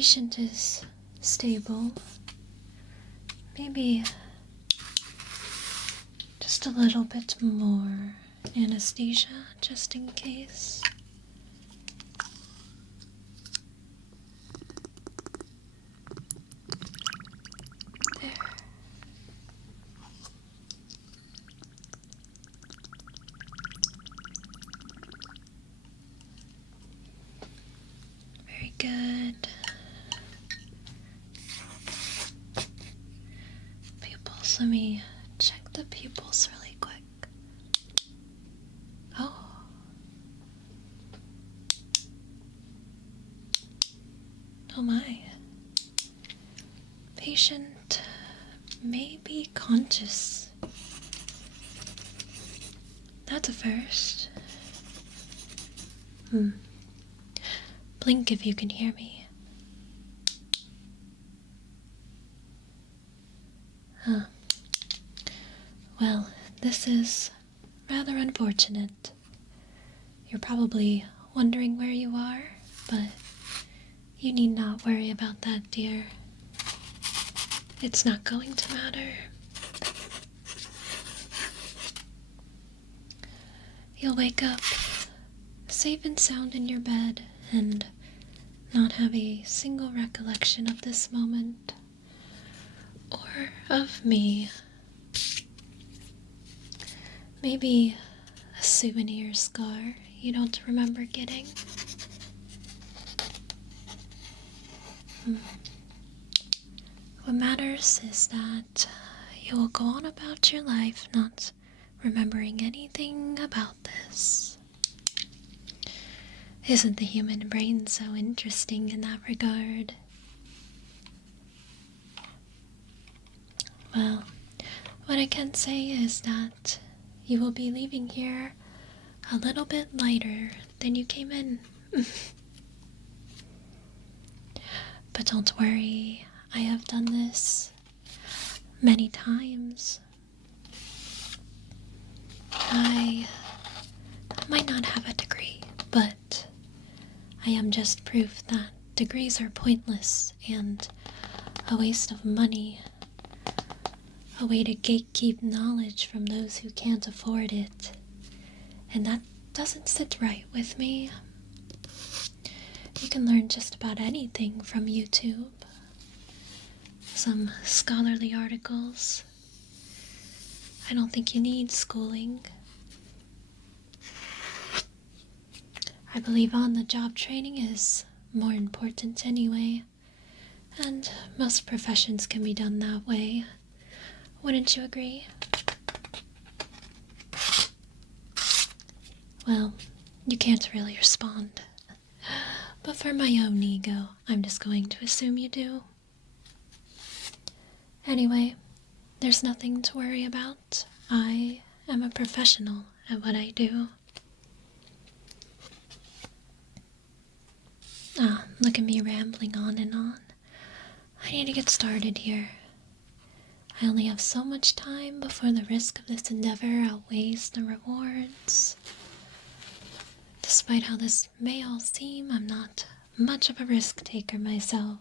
patient is stable. Maybe just a little bit more anesthesia, just in case. There. Very good. Pupils, let me check the pupils really quick. Oh. Oh my. Patient may be conscious. That's a first. Blink if you can hear me. Huh. Well, this is rather unfortunate. You're probably wondering where you are, but you need not worry about that, dear. It's not going to matter. You'll wake up safe and sound in your bed and not have a single recollection of this moment or of me. Maybe a souvenir scar you don't remember getting. What matters is that you will go on about your life not remembering anything about this. Isn't the human brain so interesting in that regard? Well, what I can say is that you will be leaving here a little bit lighter than you came in. But don't worry, I have done this many times. I might not have a degree, but I am just proof that degrees are pointless and a waste of money, a way to gatekeep knowledge from those who can't afford it, and that doesn't sit right with me. You can learn just about anything from YouTube. Some scholarly articles. I don't think you need schooling. I believe on-the-job training is more important anyway, and most professions can be done that way. Wouldn't you agree? Well, you can't really respond. But for my own ego, I'm just going to assume you do. Anyway, there's nothing to worry about. I am a professional at what I do. Look at me rambling on and on. I need to get started here. I only have so much time before the risk of this endeavor outweighs the rewards. Despite how this may all seem, I'm not much of a risk taker myself.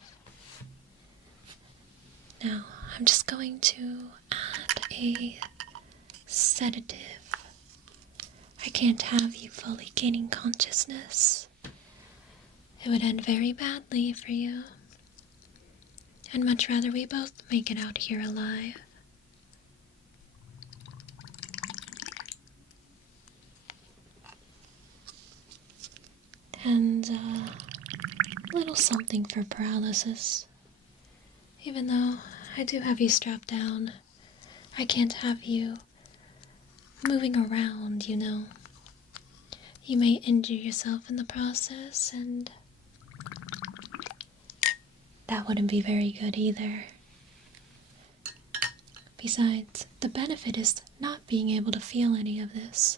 Now, I'm just going to add a sedative. I can't have you fully gaining consciousness. It would end very badly for you. I'd much rather we both make it out here alive. And a little something for paralysis. Even though I do have you strapped down, I can't have you moving around, you know. You may injure yourself in the process, and that wouldn't be very good either. Besides, the benefit is not being able to feel any of this.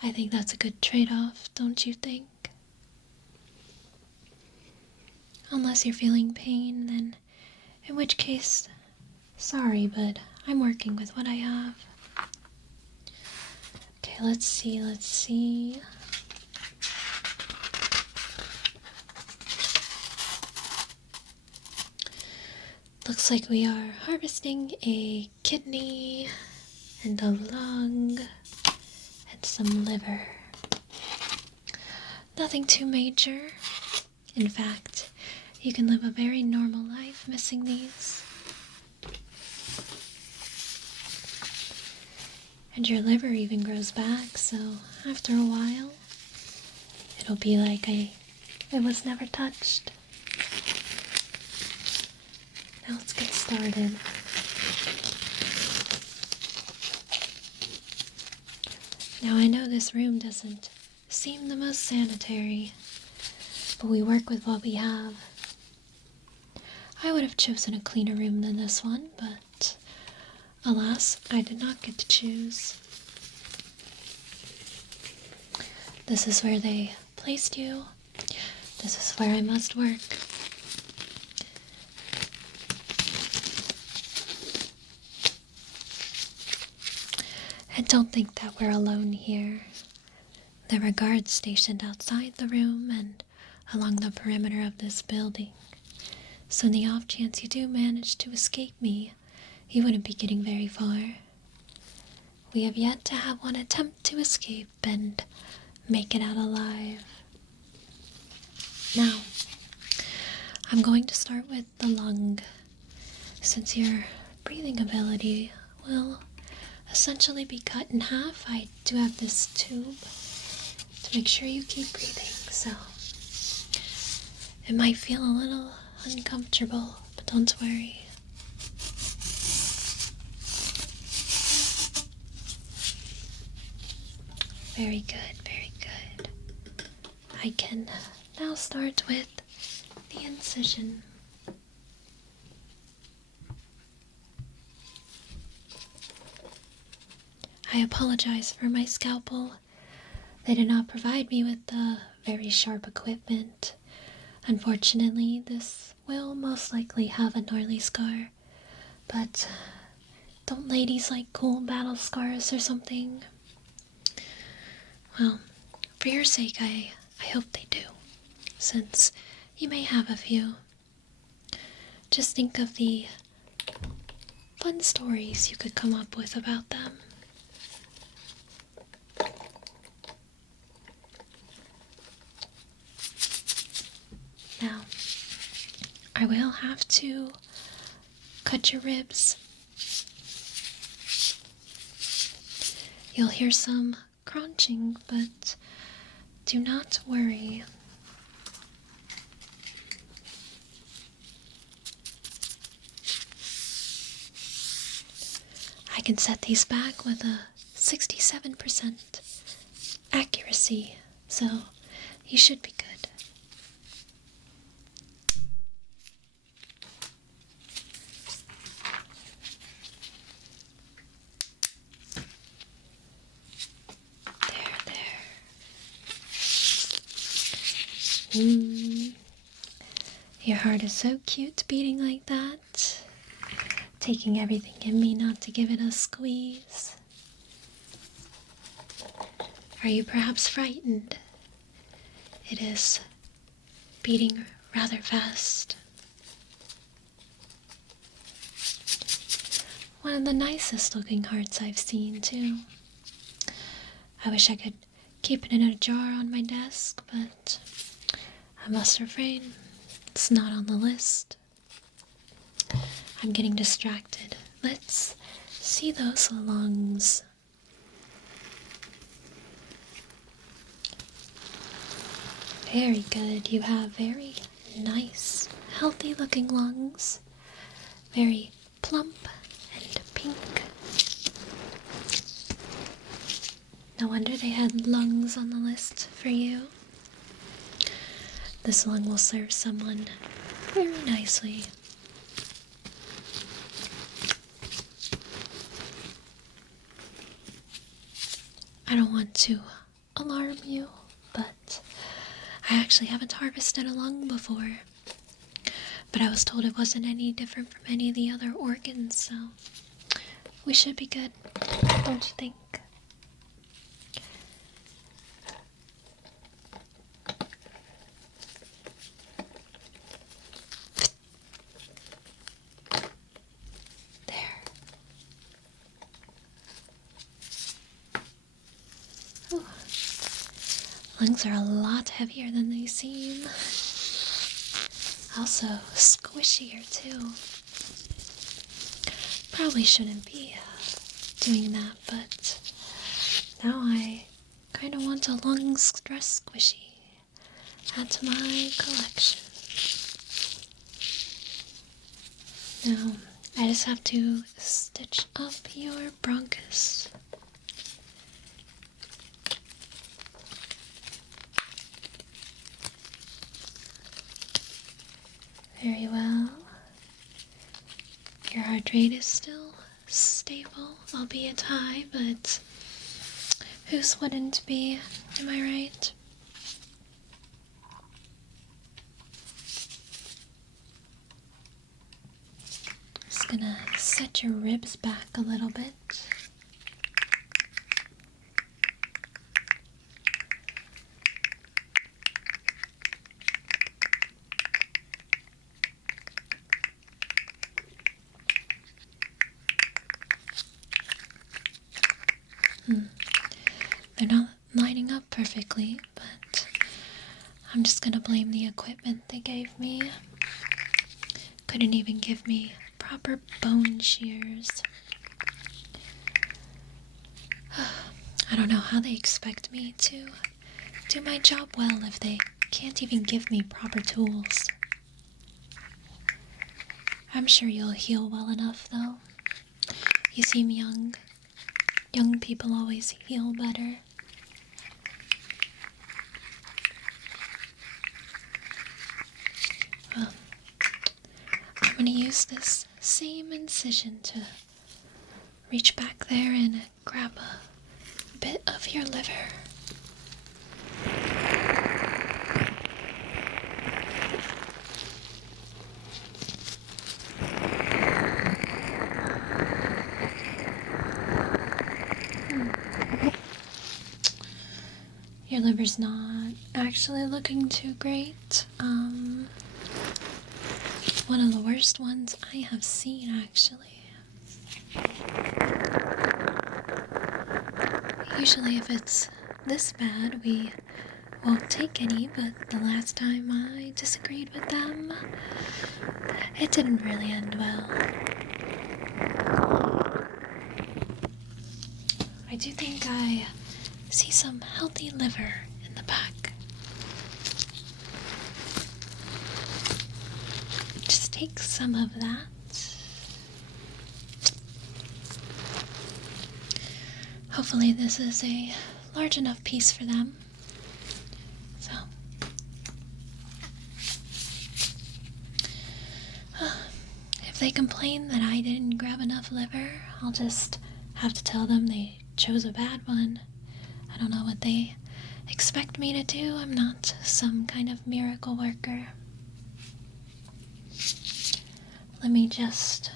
I think that's a good trade-off, don't you think? Unless you're feeling pain, then in which case, sorry, but I'm working with what I have. Okay, let's see. Looks like we are harvesting a kidney and a lung and some liver. Nothing too major. In fact, you can live a very normal life missing these. And your liver even grows back, so after a while, it'll be like it was never touched. Now let's get started. Now I know this room doesn't seem the most sanitary, but we work with what we have. I would have chosen a cleaner room than this one, but alas, I did not get to choose. This is where they placed you. This is where I must work. And don't think that we're alone here. There are guards stationed outside the room and along the perimeter of this building. So in the off chance you do manage to escape me, you wouldn't be getting very far. We have yet to have one attempt to escape and make it out alive. Now, I'm going to start with the lung, since your breathing ability will essentially be cut in half. I do have this tube to make sure you keep breathing, so it might feel a little uncomfortable, but don't worry. Very good, very good. I can now start with the incision. I apologize for my scalpel. They did not provide me with the very sharp equipment. Unfortunately, this will most likely have a gnarly scar, but don't ladies like cool battle scars or something? Well, for your sake, I hope they do, since you may have a few. Just think of the fun stories you could come up with about them. Now, I will have to cut your ribs. You'll hear some crunching, but do not worry. I can set these back with a 67% accuracy, so you should be good. Your heart is so cute beating like that. Taking everything in me not to give it a squeeze. Are you perhaps frightened? It is beating rather fast. One of the nicest looking hearts I've seen too. I wish I could keep it in a jar on my desk, but I must refrain. It's not on the list. I'm getting distracted. Let's see those lungs. Very good. You have very nice, healthy looking lungs. Very plump and pink. No wonder they had lungs on the list for you. This lung will serve someone very nicely. I don't want to alarm you, but I actually haven't harvested a lung before. But I was told it wasn't any different from any of the other organs, so we should be good, don't you think? Lungs are a lot heavier than they seem. Also, squishier too. Probably shouldn't be doing that, but now I kind of want a lung stress squishy. Add to my collection. Now, I just have to stitch up your bronchus. Very well. Your heart rate is still stable, albeit high, but whose wouldn't be, am I right? Just gonna set your ribs back a little bit. They're not lining up perfectly, but I'm just gonna blame the equipment they gave me. Couldn't even give me proper bone shears. I don't know how they expect me to do my job well if they can't even give me proper tools. I'm sure you'll heal well enough, though. You seem young. Young people always heal better. Well, I'm going to use this same incision to reach back there and grab a bit of your liver. Your liver's not actually looking too great. One of the worst ones I have seen, actually. Usually if it's this bad, we won't take any, but the last time I disagreed with them, it didn't really end well. I do think I see some healthy liver in the back. Just take some of that. Hopefully this is a large enough piece for them. So, if they complain that I didn't grab enough liver, I'll just have to tell them they chose a bad one. I don't know what they expect me to do. I'm not some kind of miracle worker. Let me just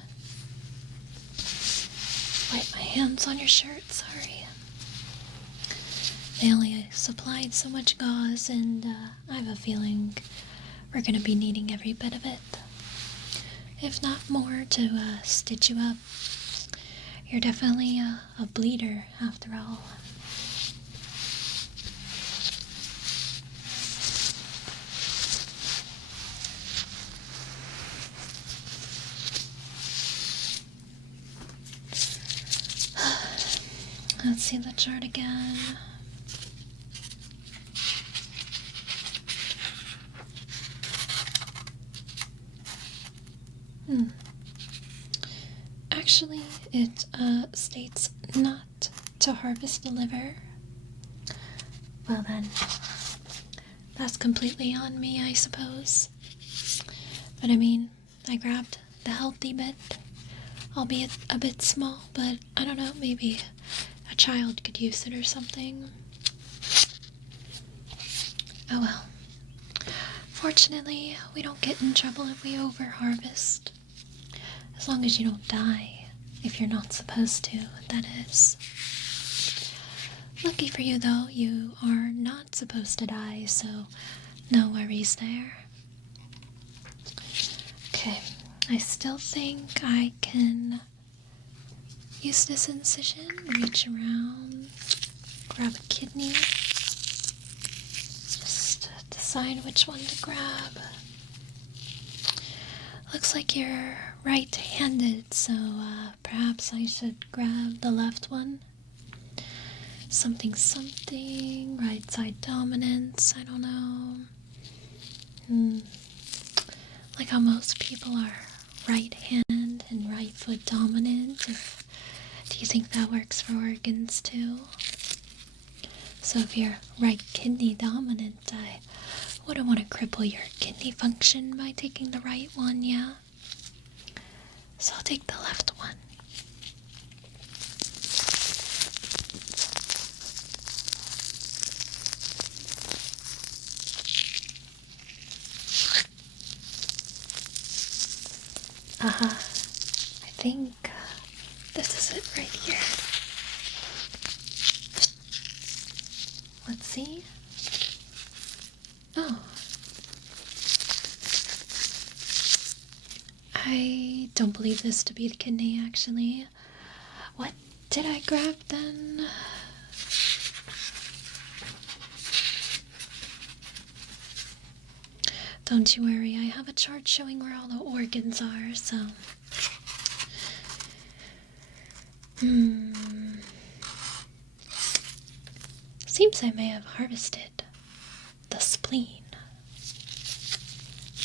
wipe my hands on your shirt, sorry. They only supplied so much gauze, and I have a feeling we're going to be needing every bit of it. If not more, to stitch you up. You're definitely a bleeder, after all. Let's see the chart again. Actually, it states not to harvest the liver. Well then, that's completely on me, I suppose. But I mean, I grabbed the healthy bit, albeit a bit small, but I don't know, maybe a child could use it or something. Oh well. Fortunately, we don't get in trouble if we over-harvest. As long as you don't die, if you're not supposed to, that is. Lucky for you, though, you are not supposed to die, so no worries there. Okay, I still think I can use this incision, reach around, grab a kidney. decide which one to grab. Looks like you're right-handed, so perhaps I should grab the left one. Something, right side dominance, I don't know. Like how most people are right hand and right foot dominant. Do you think that works for organs too? So if you're right kidney dominant, I wouldn't want to cripple your kidney function by taking the right one, yeah? So I'll take the left one. I think this is it right here. Let's see. Oh. I don't believe this to be the kidney, actually. What did I grab then? Don't you worry, I have a chart showing where all the organs are, so... Seems I may have harvested the spleen.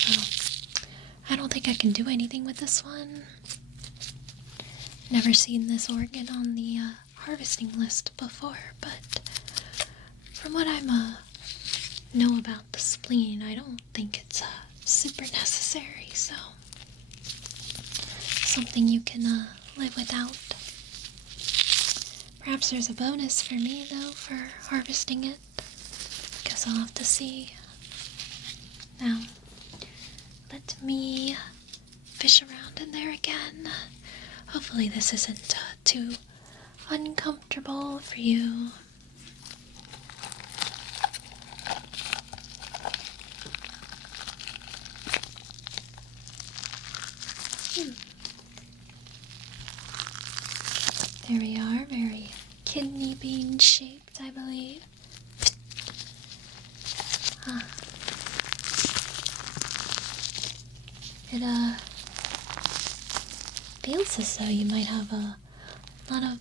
Well, I don't think I can do anything with this one. Never seen this organ on the harvesting list before, but from what I know about the spleen, I don't think it's super necessary, so something you can live without. Perhaps there's a bonus for me, though, for harvesting it. Guess I'll have to see. Now, let me fish around in there again. Hopefully this isn't too uncomfortable for you. There we are, very kidney bean shaped, I believe. It feels as though you might have a lot of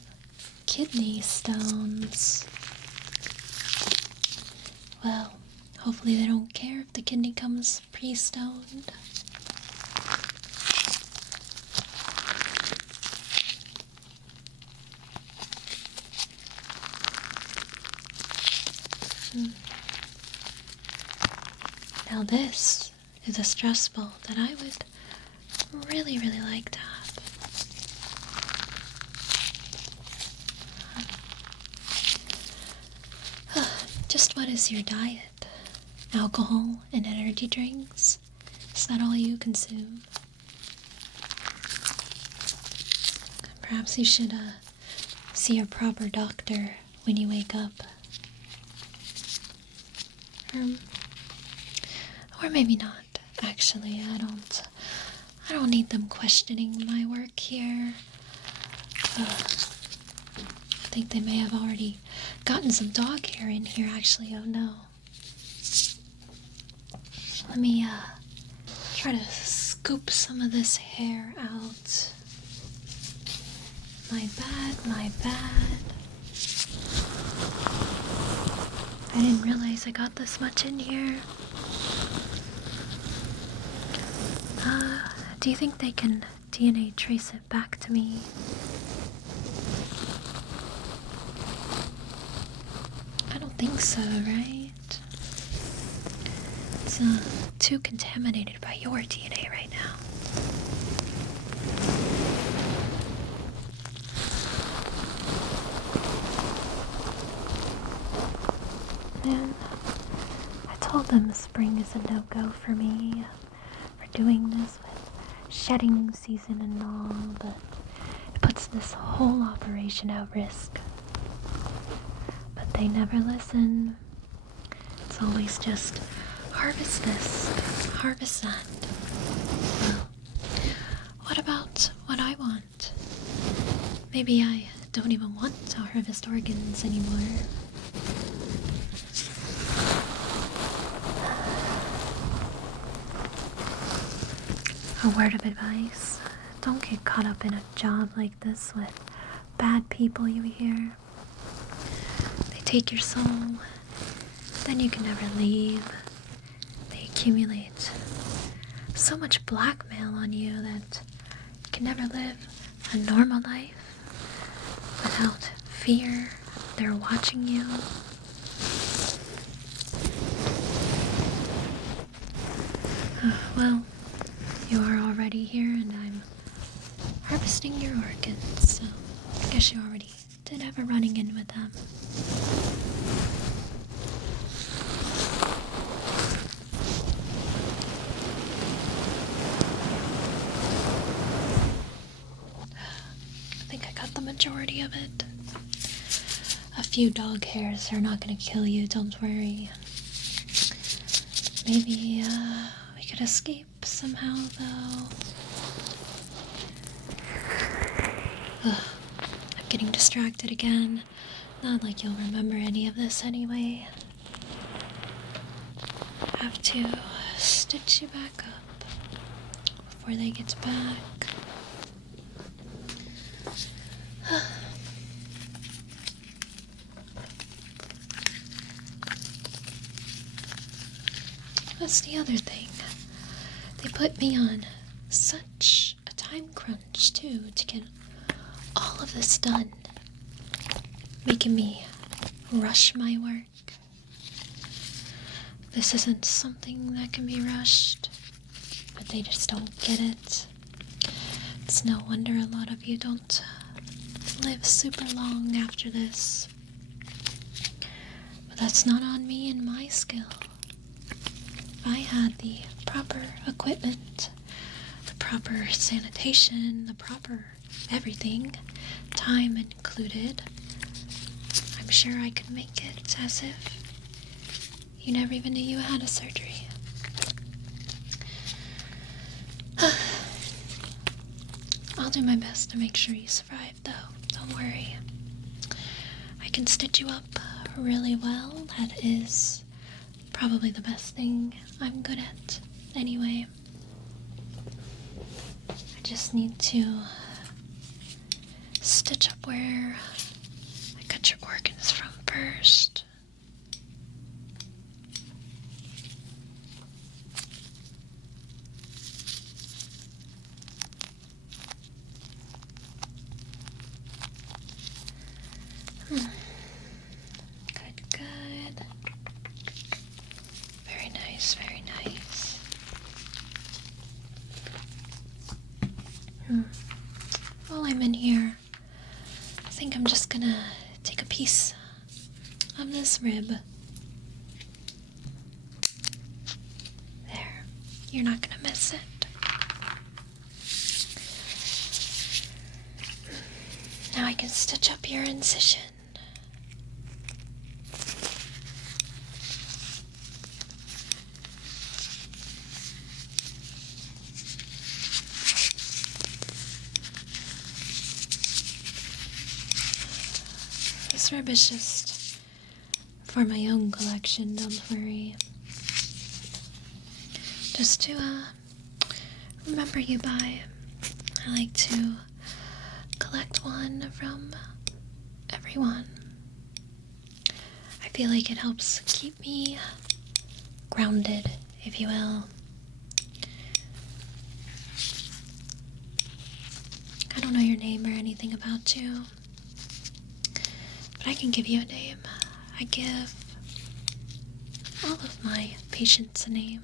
kidney stones. Well, hopefully they don't care if the kidney comes pre-stoned. Now this is a stress ball that I would really like to have. Just what is your diet? Alcohol and energy drinks? Is that all you consume? Perhaps you should see a proper doctor when you wake up. Or maybe not. Actually, I don't need them questioning my work here. I think they may have already gotten some dog hair in here, actually. Oh no. Let me try to scoop some of this hair out. My bad. I didn't realize I got this much in here. Do you think they can DNA trace it back to me? I don't think so, right? It's too contaminated by your DNA right now. And I told them spring is a no-go for me. We're doing this with shedding season and all, but it puts this whole operation at risk. But they never listen. It's always just harvest this, harvest that. Well, what about what I want? Maybe I don't even want to harvest organs anymore. A word of advice: don't get caught up in a job like this with bad people, you hear? They take your soul, then you can never leave. They accumulate so much blackmail on you that you can never live a normal life without fear they're watching you. Well, you are already here and I'm harvesting your organs, so I guess you already did have a running in with them. I think I got the majority of it. A few dog hairs are not going to kill you, don't worry. Maybe, we could escape somehow, though. I'm getting distracted again. Not like you'll remember any of this anyway. I have to stitch you back up before they get back. That's the other thing. They put me on such a time crunch, too, to get all of this done. Making me rush my work. This isn't something that can be rushed, but they just don't get it. It's no wonder a lot of you don't live super long after this. But that's not on me and my skill. If I had the proper equipment, the proper sanitation, the proper everything, time included, I'm sure I could make it as if you never even knew you had a surgery. I'll do my best to make sure you survive, though. Don't worry. I can stitch you up really well. That is probably the best thing I'm good at anyway. I just need to stitch up where I cut your organs from first. Good. Very nice, very nice. While I'm in here, I think I'm just gonna take a piece of this rib. There. You're not gonna miss it. Now I can stitch up your incision. This rib is just for my own collection, don't worry. Just to remember you by. I like to collect one from everyone. I feel like it helps keep me grounded, if you will. I don't know your name or anything about you, but I can give you a name. I give all of my patients a name.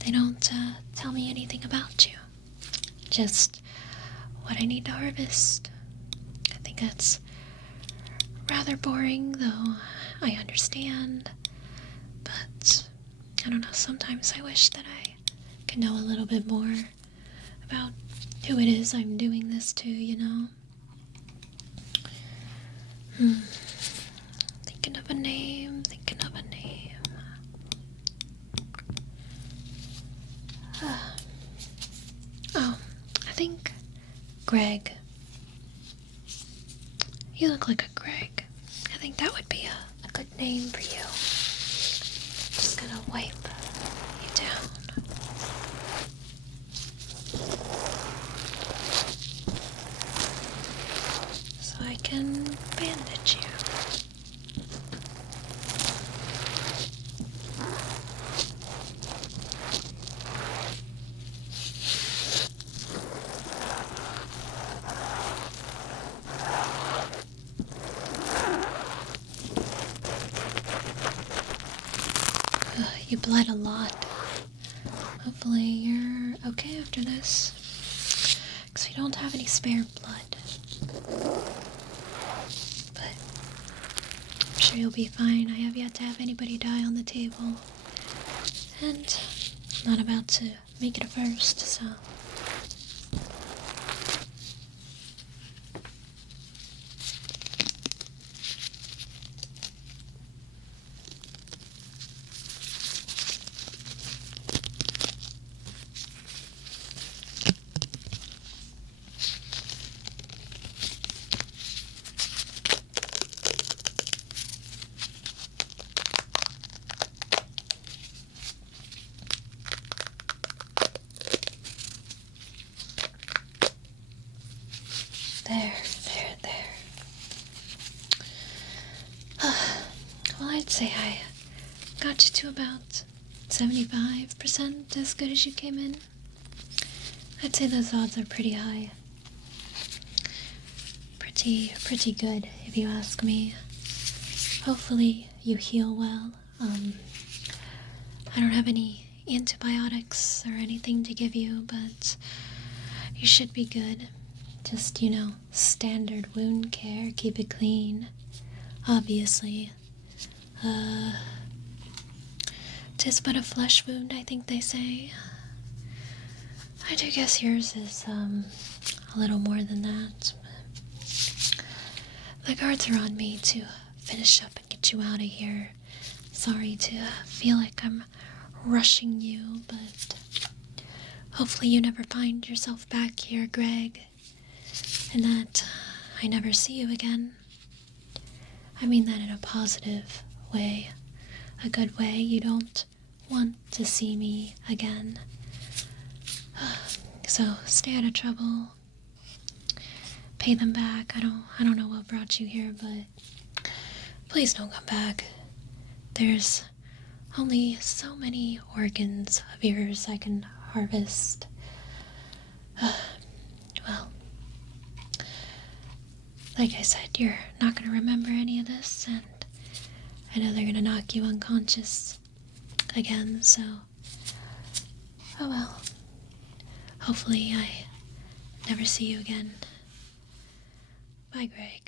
They don't tell me anything about you, just what I need to harvest. I think that's rather boring, though I understand, but I don't know, sometimes I wish that I could know a little bit more about who it is I'm doing this to, you know? Thinking of a name. Oh, I think Greg. You look like a Greg. I think that would be a good name for you. Just gonna wipe you down. bled a lot. Hopefully you're okay after this, because we don't have any spare blood. But I'm sure you'll be fine. I have yet to have anybody die on the table, and I'm not about to make it a first, so... There. Well, I'd say I got you to about 75% as good as you came in. I'd say those odds are pretty high. Pretty good, if you ask me. Hopefully you heal well. I don't have any antibiotics or anything to give you, but you should be good. Just, standard wound care, keep it clean, obviously. 'Tis but a flesh wound, I think they say. I do guess yours is, a little more than that. The guards are on me to finish up and get you out of here. Sorry to feel like I'm rushing you, but hopefully you never find yourself back here, Greg. And that I never see you again. I mean that in a positive way, a good way. You don't want to see me again. So stay out of trouble. Pay them back. I don't know what brought you here, but please don't come back. There's only so many organs of yours I can harvest. Well, like I said, you're not going to remember any of this, and I know they're going to knock you unconscious again, so... Oh well. Hopefully I never see you again. Bye, Greg.